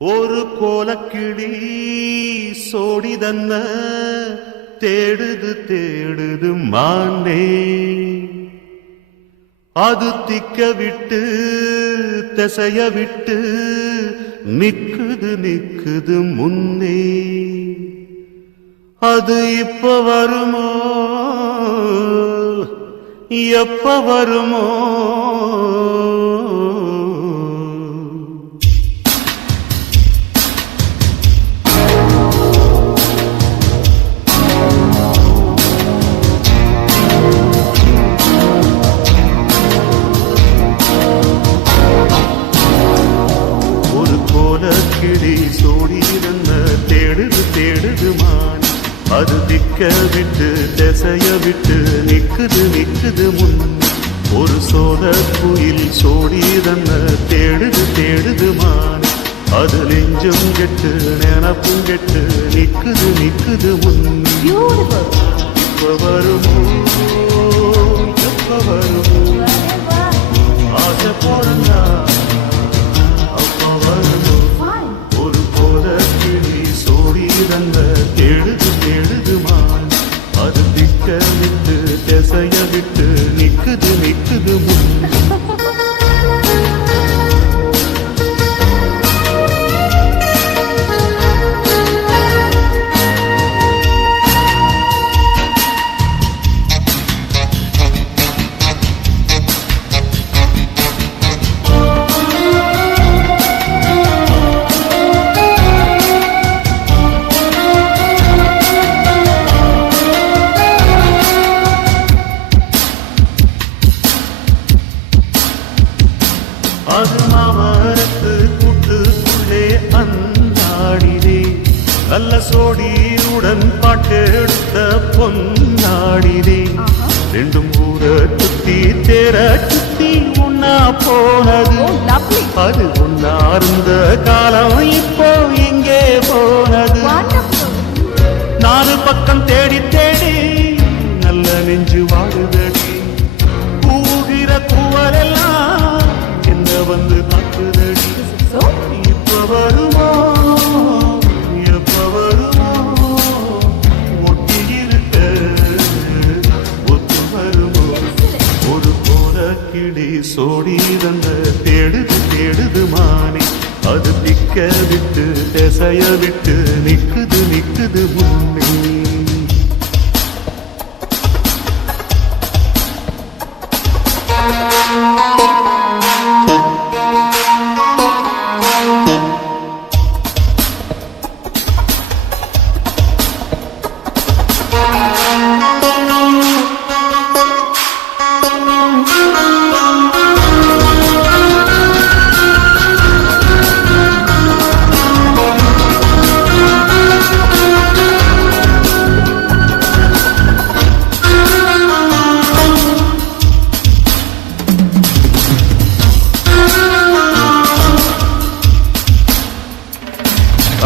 ஒரு கோலக்கிளி சோடிதன்ன தேடுது தேடுது மானே, அது திக்க விட்டு திசைய விட்டு நிக்குது நிக்குது முன்னே. அது இப்ப வருமோ எப்ப வருமோ? கிளி சோடியிருந்த தேடுது தேடுது மான், அது திக்க விட்டு திசைய விட்டு நிக்குது நிக்குது முன். ஒரு சோழ குயில் சோடியிருந்த தேடுது தேடுது மான், அது நெஞ்சும் கெட்டு நினப்பும் கெட்டு நிக்குது நிக்குது முன். இப்ப வருமோ எப்ப வருமோ ஆசை போறா தேடுது தேடுது மான், அது திக்க விட்டு திசைய விட்டு நிக்குது நிக்குது முன். அது மாமரத்து கூட்டுக்குள்ளே அந்தாடினே, நல்ல சோடியுடன் பாட்டெடுத்த பொன்னாடினே. ரெண்டும் ஊர சுத்தி தேர சுத்தி உண்ணா போனது, அது ஒன்னார்ந்த காலம் இப்போ எங்கே போனது? நாலு பக்கம் தேடி தேடி நல்ல நெஞ்சு வாழுதடி, கூகிற கூவலெல்லாம் வந்து தாக்குதடி. இப்ப வருமோ எப்ப வருமோ ஒட்டி இருக்க ஒத்து வருமோ? ஒரு போல கிளி சோடி தந்த தேடுது தேடுது மானே, அது திக்க விட்டு திசைய விட்டு நிக்குது நிக்குது முன்னே.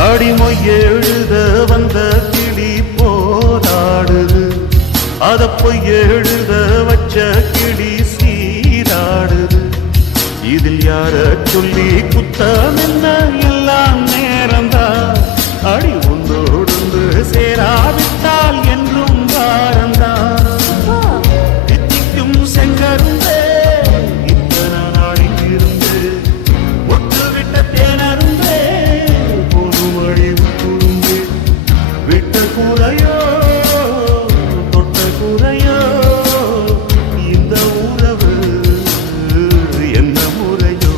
அடிமொய் எழுத வந்த கிளி போராடுது, அத பொய் எழுத வச்ச கிளி சீராடுது. இதில் யார சொல்லி குத்தம் என்ன? எல்லாம் நேரம்தான். அடி ஒன்றோடு சேராவிட்டால் என்றும் வாரந்தான். தித்திக்கும் செங்கருந்தே இத்தனை நாளில் இருந்து ஒட்டு விட்ட தேனருந்தே விட்ட கூரையோ தொட்ட கூரையோ இந்த உறவு என்ன முறையோ?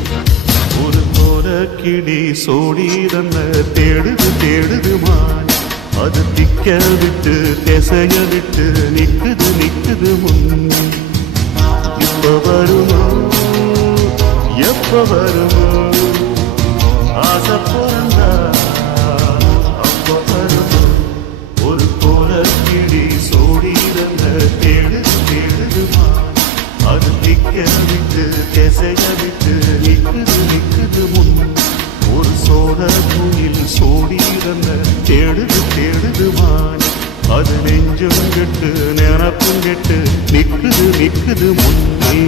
ஒரு போல கிளி சோடி தன்ன தேடுது தேடுது மான், அது திக்க விட்டு திசைய விட்டு நிக்குது நிக்குது முன். இப்ப வருமோ எப்ப வருமோ ஆசை பிறந்தா அப்ப வருமோ? ஒரு போல கிளி சோடிதந்த தேடுது தேடுது மான், அது திக்க விட்டு திசைய விட்டு நிக்குது நிக்குது முன். ஒரு சோழ குயில் சோடிதந்த தேடுது தேடுது மான், அது நெஞ்சும் கெட்டு நினப்பும் கெட்டு நிக்குது நிக்குது முன்னே.